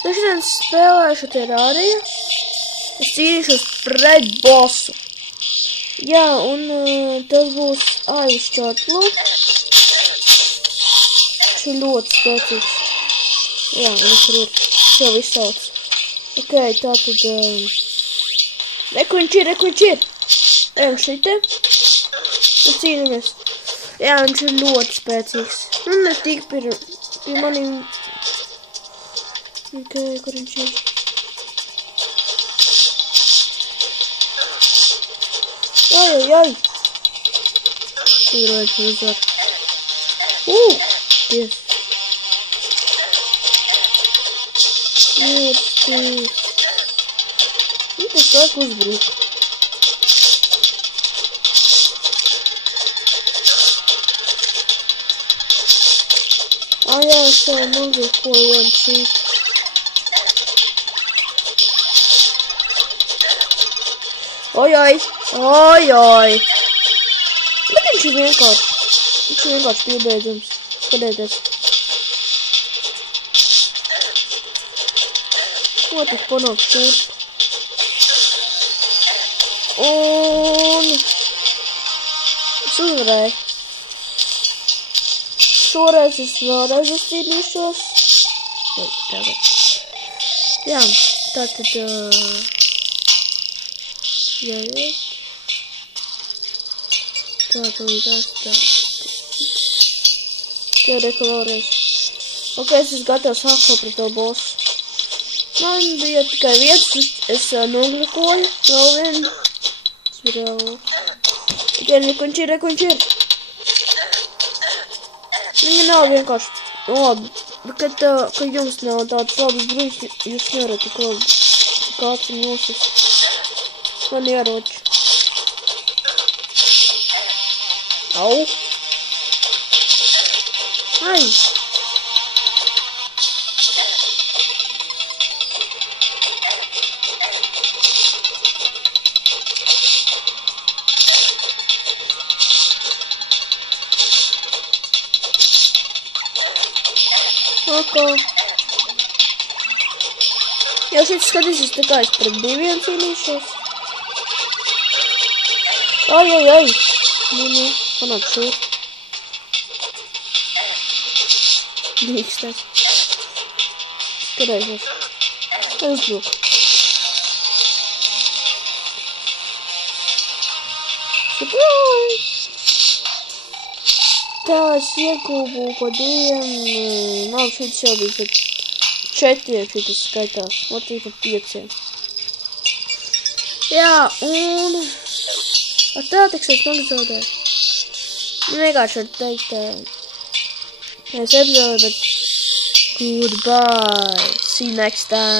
Es šodien spēlēšu terāriju. Es cīnīšos pret bossu. Jā, un tas būs Aiz Čotlu. Viņš ir ļoti spēcīgs. Jā, un es arī jau visu sauc. Ok, tātad... Reku viņš ir! Ejam šitē. Un cīnamies. Jā, viņš ir ļoti spēcīgs. Un ne tik pie maniem... Ok, kur viņš ir? Ai! Ir vajag uzvar. Ties. Tas sāk uzbruk. Jā, es jau nogriekojam šīt. Oi! Bet viņš ir vienkārši piebeidzams. Skatieties. Ko tas panāk šurp? Un... Es uzvarēju. Šoreiz es vēlreiz uzcīnīšos. Jā, tātad... jāiet. Tā. Tā reka vēlreiz. Ok, es esmu gatavs atkal pret to bossu. Man bija tikai viens, es noglakoju vēl vienu. Tas bija reāli. Ok, reku viņš ir. Viņa nav vienkārši labi. Bet, kad jums nav tāds labs bruņas, jūs nevarat tik labi. Kāds ir nosist. Man ieroči. Au! Ai! Jau šeit skatīsies tā kā es pret diviem cīnīšos. Ai! Nu, panāk šur. Dīkstais. Skatēsies. Uzbruk. Surprise! Tā es iegūbu kodiem. Nav šitas jau bija, bet 4 šitas skaitās. Otrī pa 5. Jā, un... Ar tā tiksies magazaudēt. Vienkārši var teikt, es epizode, bet goodbye. See you next time.